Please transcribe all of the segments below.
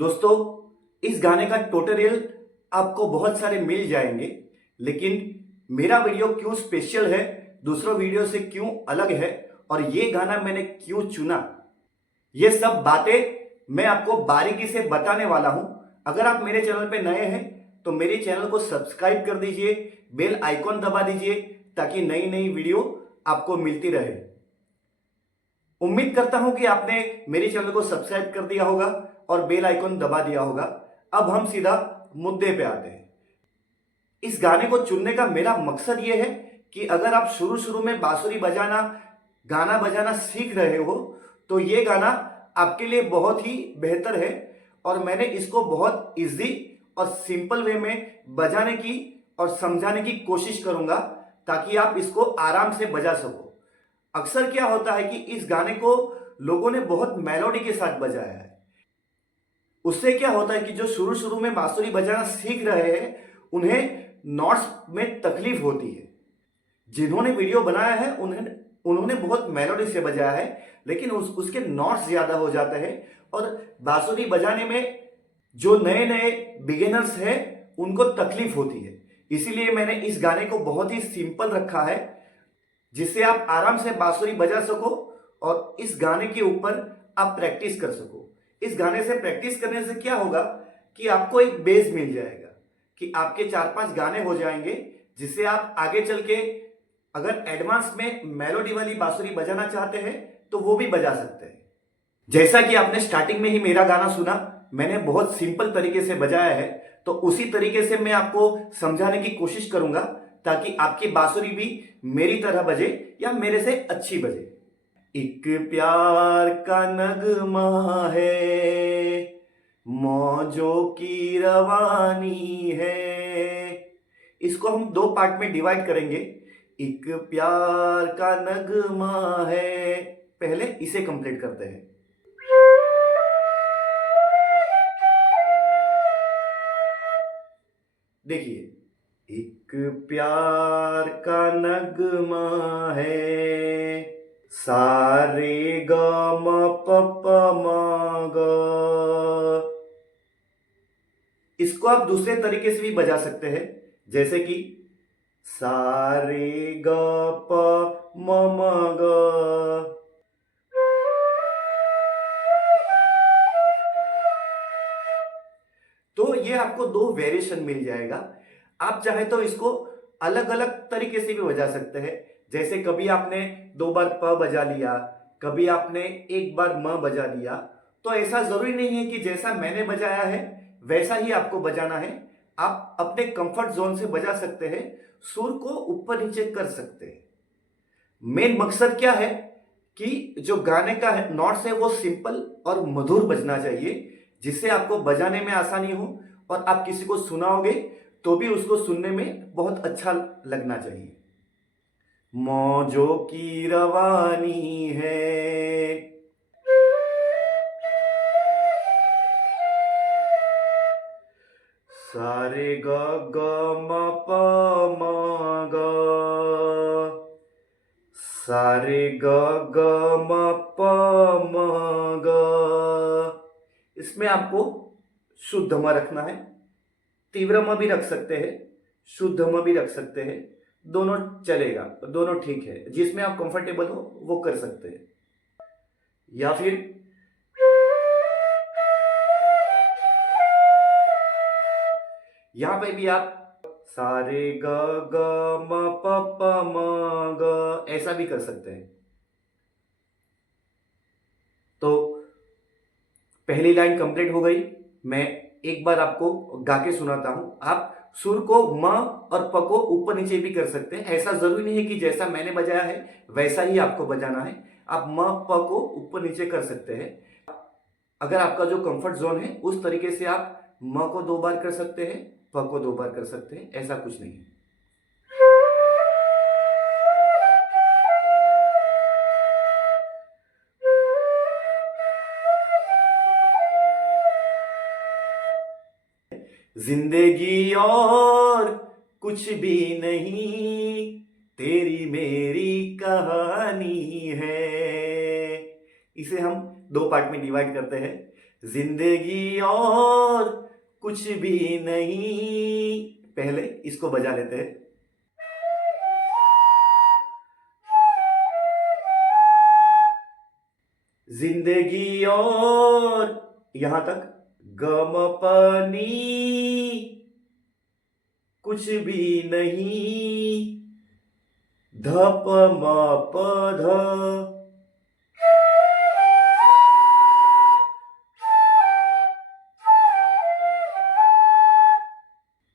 दोस्तों, इस गाने का ट्यूटोरियल आपको बहुत सारे मिल जाएंगे, लेकिन मेरा वीडियो क्यों स्पेशल है, दूसरों वीडियो से क्यों अलग है और ये गाना मैंने क्यों चुना, ये सब बातें मैं आपको बारीकी से बताने वाला हूं। अगर आप मेरे चैनल पे नए हैं तो मेरे चैनल को सब्सक्राइब कर दीजिए, बेल आइकॉन दबा दीजिए ताकि नई नई वीडियो आपको मिलती रहे। उम्मीद करता हूं कि आपने मेरे चैनल को सब्सक्राइब कर दिया होगा और बेल आइकॉन दबा दिया होगा। अब हम सीधा मुद्दे पे आते हैं। इस गाने को चुनने का मेरा मकसद यह है कि अगर आप शुरू शुरू में बांसुरी बजाना, गाना बजाना सीख रहे हो तो ये गाना आपके लिए बहुत ही बेहतर है और मैंने इसको बहुत इजी और सिंपल वे में बजाने की और समझाने की कोशिश करूंगा ताकि आप इसको आराम से बजा सको। अक्सर क्या होता है कि इस गाने को लोगों ने बहुत मेलोडी के साथ बजाया है। उससे क्या होता है कि जो शुरू शुरू में बांसुरी बजाना सीख रहे हैं उन्हें नोट्स में तकलीफ होती है। जिन्होंने वीडियो बनाया है उन्होंने बहुत मेलोडी से बजाया है, लेकिन उसके नोट्स ज्यादा हो जाते हैं और बांसुरी बजाने में जो नए नए बिगिनर्स हैं उनको तकलीफ होती है। इसीलिए मैंने इस गाने को बहुत ही सिंपल रखा है जिससे आप आराम से बांसुरी बजा सको और इस गाने के ऊपर आप प्रैक्टिस कर सको। इस गाने से प्रैक्टिस करने से क्या होगा कि आपको एक बेस मिल जाएगा कि आपके 4-5 गाने हो जाएंगे जिससे आप आगे चल के अगर एडवांस में मेलोडी वाली बांसुरी बजाना चाहते हैं तो वो भी बजा सकते हैं। जैसा कि आपने स्टार्टिंग में ही मेरा गाना सुना, मैंने बहुत सिंपल तरीके से बजाया है, तो उसी तरीके से मैं आपको समझाने की कोशिश करूंगा ताकि आपकी बांसुरी भी मेरी तरह बजे या मेरे से अच्छी बजे। एक प्यार का नगमा है, मौजों की रवानी है। इसको हम 2 पार्ट में डिवाइड करेंगे। एक प्यार का नगमा है, पहले इसे कंप्लीट करते हैं। देखिए, एक प्यार का नगमा है, सारे ग म प प म ग। इसको आप दूसरे तरीके से भी बजा सकते हैं, जैसे कि सारे ग प म म ग। तो ये आपको 2 वेरिएशन मिल जाएगा। आप चाहे तो इसको अलग अलग तरीके से भी बजा सकते हैं, जैसे कभी आपने 2 बार प बजा लिया, कभी आपने 1 बार म बजा लिया। तो ऐसा जरूरी नहीं है कि जैसा मैंने बजाया है वैसा ही आपको बजाना है। आप अपने कंफर्ट जोन से बजा सकते हैं, सुर को ऊपर नीचे कर सकते हैं। मेन मकसद क्या है कि जो गाने का नोट्स है वो सिंपल और मधुर बजना चाहिए, जिससे आपको बजाने में आसानी हो और आप किसी को सुनाओगे तो भी उसको सुनने में बहुत अच्छा लगना चाहिए। मौजों की रवानी है, सारे ग ग म प म ग, सारे ग ग म प म ग। इसमें आपको शुद्ध म रखना है, तीव्र म भी रख सकते हैं, शुद्ध म भी रख सकते हैं, दोनों चलेगा, दोनों ठीक है। जिसमें आप कंफर्टेबल हो वो कर सकते हैं। या फिर यहां पे भी आप सारे ग ग म प प म ग ऐसा भी कर सकते हैं। तो पहली लाइन कंप्लीट हो गई। मैं एक बार आपको गा के सुनाता हूं। आप सुर को म और प को ऊपर नीचे भी कर सकते हैं। ऐसा जरूरी नहीं है कि जैसा मैंने बजाया है वैसा ही आपको बजाना है। आप म प को ऊपर नीचे कर सकते हैं। अगर आपका जो कंफर्ट जोन है उस तरीके से आप म को 2 बार कर सकते हैं, प को 2 बार कर सकते हैं, ऐसा कुछ नहीं है। जिंदगी और कुछ भी नहीं, तेरी मेरी कहानी है। इसे हम 2 पार्ट में डिवाइड करते हैं। जिंदगी और कुछ भी नहीं। पहले इसको बजा लेते हैं। जिंदगी और यहां तक, गम पानी कुछ भी नहीं, धप मप ध।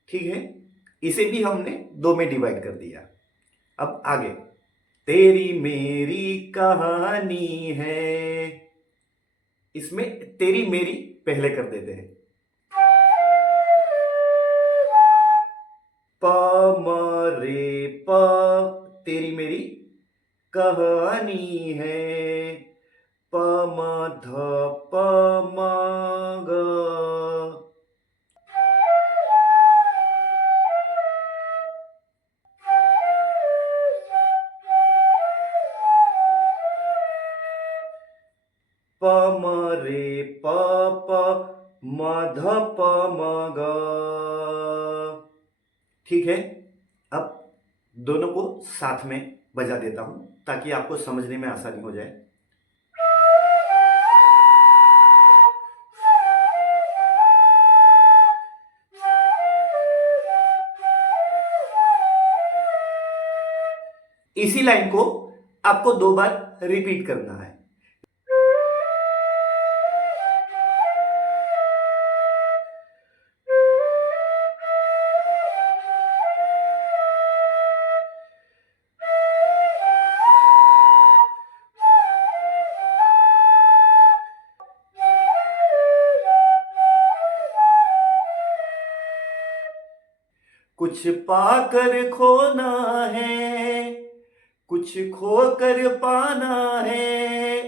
ठीक है, इसे भी हमने दो में डिवाइड कर दिया। अब आगे, तेरी मेरी कहानी है। इसमें तेरी मेरी पहले कर देते हैं। प म रे प, तेरी मेरी कहानी है। प म ध प म ग। प म रे प प म ध प म ग। ठीक है, अब दोनों को साथ में बजा देता हूं ताकि आपको समझने में आसानी हो जाए। इसी लाइन को आपको दो बार रिपीट करना है। कुछ पाकर खोना है, कुछ खोकर पाना है।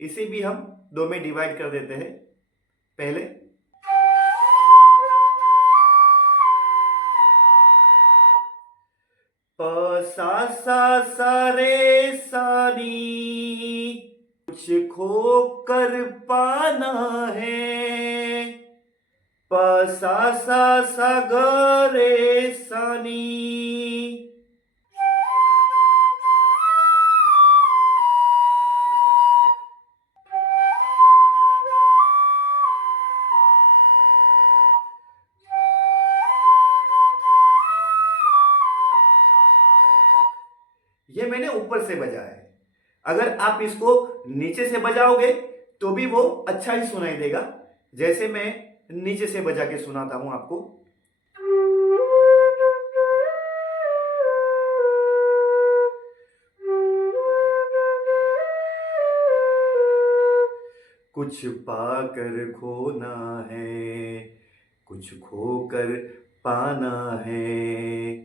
इसे भी हम दो में डिवाइड कर देते हैं। पहले प सा सा सा रे सा नी, कुछ खोकर पाना है। प सा सा सा ग रे सा नी। ये मैंने ऊपर से बजाया है। अगर आप इसको नीचे से बजाओगे तो भी वो अच्छा ही सुनाई देगा, जैसे मैं नीचे से बजा के सुनाता हूं आपको। कुछ पाकर खोना है, कुछ खोकर पाना है।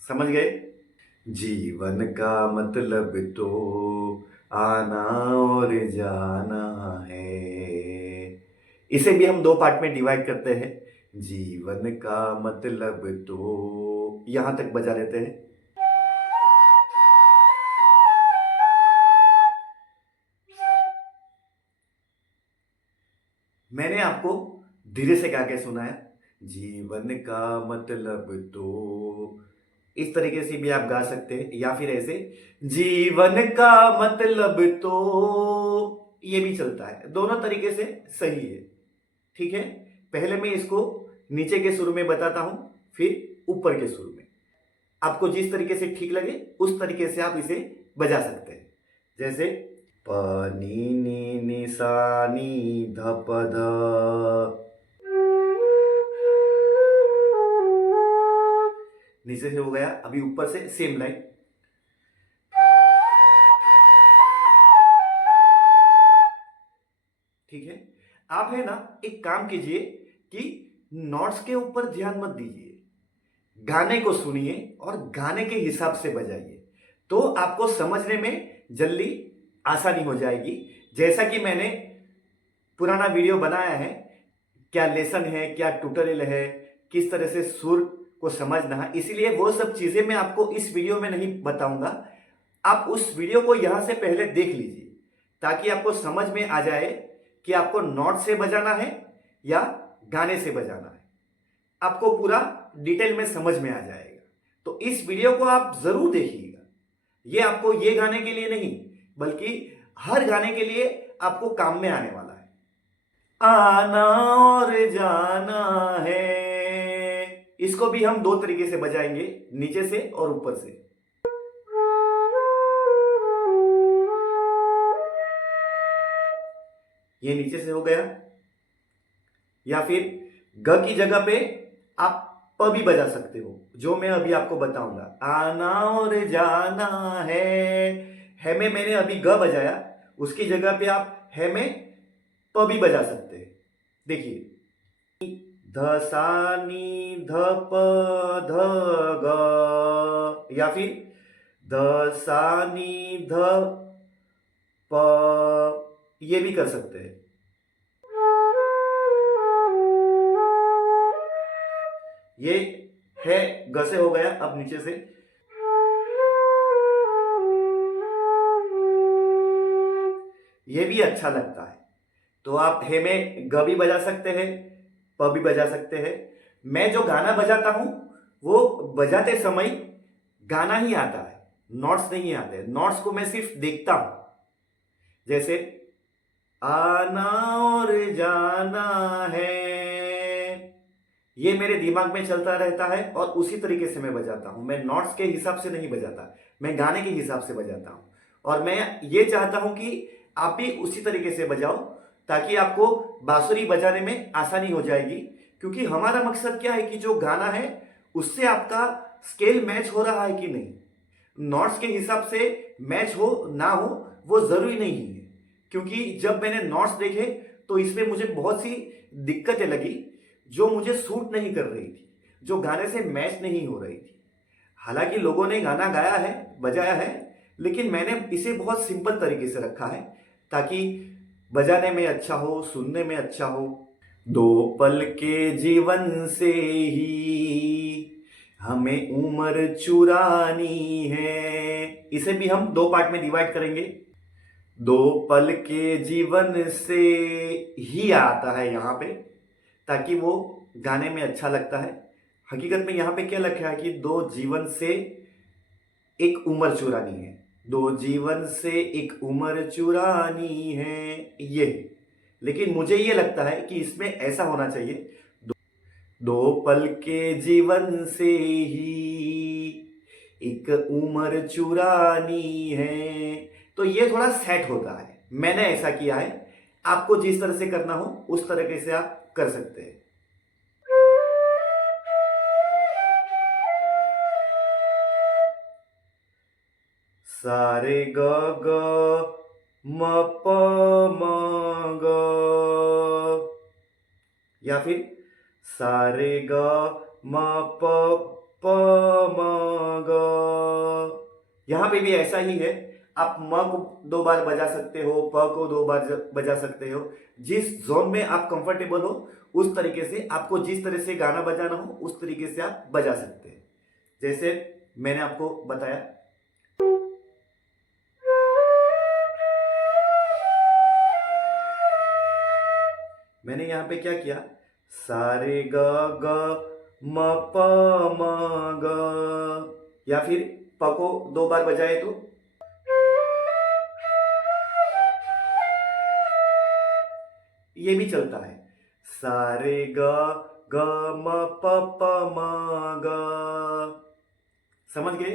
समझ गए? जीवन का मतलब तो आना और जाना है। इसे भी हम दो पार्ट में डिवाइड करते हैं। जीवन का मतलब तो, यहां तक बजा लेते हैं। मैंने आपको धीरे से गा के सुनाया। जीवन का मतलब तो, इस तरीके से भी आप गा सकते हैं, या फिर ऐसे, जीवन का मतलब तो, ये भी चलता है। दोनों तरीके से सही है। ठीक है, पहले मैं इसको नीचे के सुर में बताता हूं, फिर ऊपर के सुर में। आपको जिस तरीके से ठीक लगे उस तरीके से आप इसे बजा सकते हैं। जैसे प नी नी नी सा नी ध प ध। नीचे से हो गया, अभी ऊपर से सेम लाइन। ठीक है, आप है ना, एक काम कीजिए कि नोट्स के ऊपर ध्यान मत दीजिए, गाने को सुनिए और गाने के हिसाब से बजाइए, तो आपको समझने में जल्दी आसानी हो जाएगी। जैसा कि मैंने पुराना वीडियो बनाया है, क्या लेसन है, क्या ट्यूटोरियल है, किस तरह से सुर को समझना है, इसीलिए वो सब चीजें मैं आपको इस वीडियो में नहीं बताऊंगा। आप उस वीडियो को यहां से पहले देख लीजिए ताकि आपको समझ में आ जाए कि आपको नोट से बजाना है या गाने से बजाना है। आपको पूरा डिटेल में समझ में आ जाएगा। तो इस वीडियो को आप जरूर देखिएगा। ये आपको ये गाने के लिए नहीं बल्कि हर गाने के लिए आपको काम में आने वाला है। आना और जाना है, इसको भी हम दो तरीके से बजाएंगे, नीचे से और ऊपर से। ये नीचे से हो गया। या फिर ग की जगह पे आप प भी बजा सकते हो, जो मैं अभी आपको बताऊंगा। आना और जाना है में मैंने अभी ग बजाया, उसकी जगह पे आप है में प भी बजा सकते हैं। देखिए, ध सा नी ध प ध ग, या फिर ध सा नी ध प, ये भी कर सकते हैं। ये है ग से हो गया। अब नीचे से ये भी अच्छा लगता है। तो आप हे में ग भी बजा सकते हैं, प भी बजा सकते हैं। मैं जो गाना बजाता हूं वो बजाते समय गाना ही आता है, नोट्स नहीं आते। नोट्स को मैं सिर्फ देखता हूं। जैसे आना और जाना है, ये मेरे दिमाग में चलता रहता है और उसी तरीके से मैं बजाता हूं। मैं नोट्स के हिसाब से नहीं बजाता, मैं गाने के हिसाब से बजाता हूं। और मैं ये चाहता हूं कि आप भी उसी तरीके से बजाओ, ताकि आपको बांसुरी बजाने में आसानी हो जाएगी। क्योंकि हमारा मकसद क्या है कि जो गाना है उससे आपका स्केल मैच हो रहा है कि नहीं। नोट्स के हिसाब से मैच हो ना हो वो जरूरी नहीं है। क्योंकि जब मैंने नोट्स देखे तो इसमें मुझे बहुत सी दिक्कतें लगी जो मुझे सूट नहीं कर रही थी, जो गाने से मैच नहीं हो रही थी। हालांकि लोगों ने गाना गाया है, बजाया है, लेकिन मैंने इसे बहुत सिंपल तरीके से रखा है ताकि बजाने में अच्छा हो, सुनने में अच्छा हो। दो पल के जीवन से ही हमें उम्र चुरानी है, इसे भी हम दो पार्ट में डिवाइड करेंगे। दो पल के जीवन से ही आता है यहां पे, ताकि वो गाने में अच्छा लगता है। हकीकत में यहां पे क्या लिखा है कि दो जीवन से एक उम्र चुरानी है, दो जीवन से एक उम्र चुरानी है ये। लेकिन मुझे ये लगता है कि इसमें ऐसा होना चाहिए, दो पल के जीवन से ही एक उम्र चुरानी है। तो ये थोड़ा सेट होता है, मैंने ऐसा किया है। आपको जिस तरह से करना हो उस तरीके से आप कर सकते हैं। सारे ग ग म प म ग, या फिर सारे ग म प प म ग। यहां पे भी ऐसा ही है। आप म को दो बार बजा सकते हो, प को दो बार बजा सकते हो। जिस जोन में आप कंफर्टेबल हो उस तरीके से, आपको जिस तरह से गाना बजाना हो उस तरीके से आप बजा सकते हैं। जैसे मैंने आपको बताया। मैंने यहां पे क्या किया, सारे ग ग म प म ग, या फिर प को दो बार बजाए तो ये भी चलता है। सारे ग ग म प प म ग। समझ गए?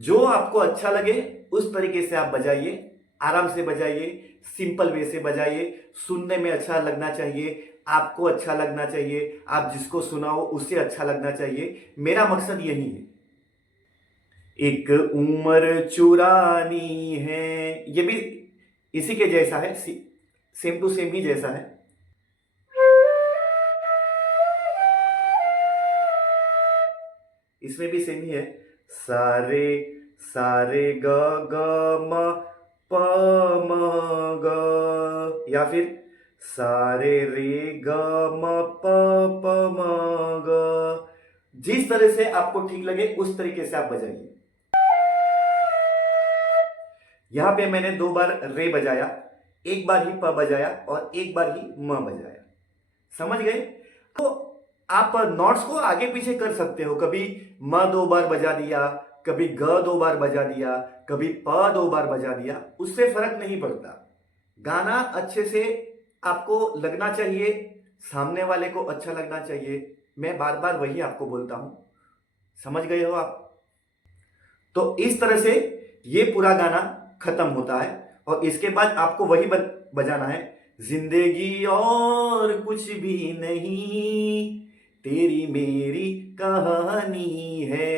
जो आपको अच्छा लगे उस तरीके से आप बजाइए, आराम से बजाइए, सिंपल वे से बजाइए। सुनने में अच्छा लगना चाहिए, आपको अच्छा लगना चाहिए, आप जिसको सुनाओ उससे अच्छा लगना चाहिए। मेरा मकसद यही है। एक उम्र चुरानी है, ये भी इसी के जैसा है, सेम टू सेम ही जैसा है। इसमें भी सेम ही है। सारे सारे ग ग म प म ग, या फिर सारे रे ग म प प म ग। जिस तरह से आपको ठीक लगे उस तरीके से आप बजाइए। यहां पे मैंने दो बार रे बजाया, एक बार ही प बजाया और एक बार ही म बजाया। समझ गए? तो आप नोट्स को आगे पीछे कर सकते हो। कभी म 2 बार बजा दिया, कभी ग 2 बार बजा दिया, कभी प 2 बार बजा दिया, उससे फर्क नहीं पड़ता। गाना अच्छे से आपको लगना चाहिए, सामने वाले को अच्छा लगना चाहिए। मैं बार बार वही आपको बोलता हूं। समझ गए हो आप? तो इस तरह से ये पूरा गाना खत्म होता है और इसके बाद आपको वही बजाना है। जिंदगी और कुछ भी नहीं, तेरी मेरी कहानी है,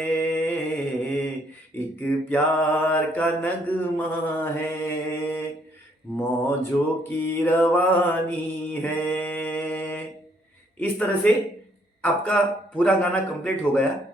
एक प्यार का नगमा है, मौजों की रवानी है। इस तरह से आपका पूरा गाना कंप्लीट हो गया।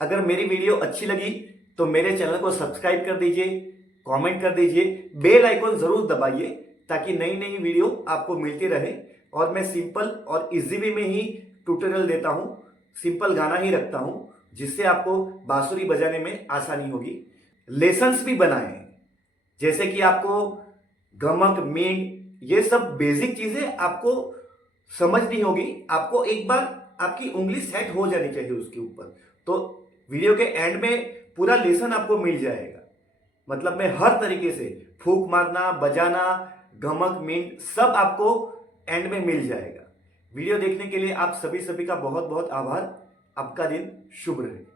अगर मेरी वीडियो अच्छी लगी तो मेरे चैनल को सब्सक्राइब कर दीजिए, कमेंट कर दीजिए, बेल आइकॉन जरूर दबाइए ताकि नई नई वीडियो आपको मिलती रहे। और मैं सिंपल और इजी वे में ही ट्यूटोरियल देता हूं, सिंपल गाना ही रखता हूं जिससे आपको बांसुरी बजाने में आसानी होगी। लेसन्स भी बनाए जैसे कि आपको गमक, मींड, ये सब बेसिक चीजें आपको समझनी होगी। आपको एक बार आपकी उंगली सेट हो जानी चाहिए उसके ऊपर, तो वीडियो के एंड में पूरा लेसन आपको मिल जाएगा। मतलब मैं हर तरीके से फूंक मारना, बजाना, गमक, मींड सब आपको एंड में मिल जाएगा। वीडियो देखने के लिए आप सभी का बहुत बहुत आभार। आपका दिन शुभ रहे।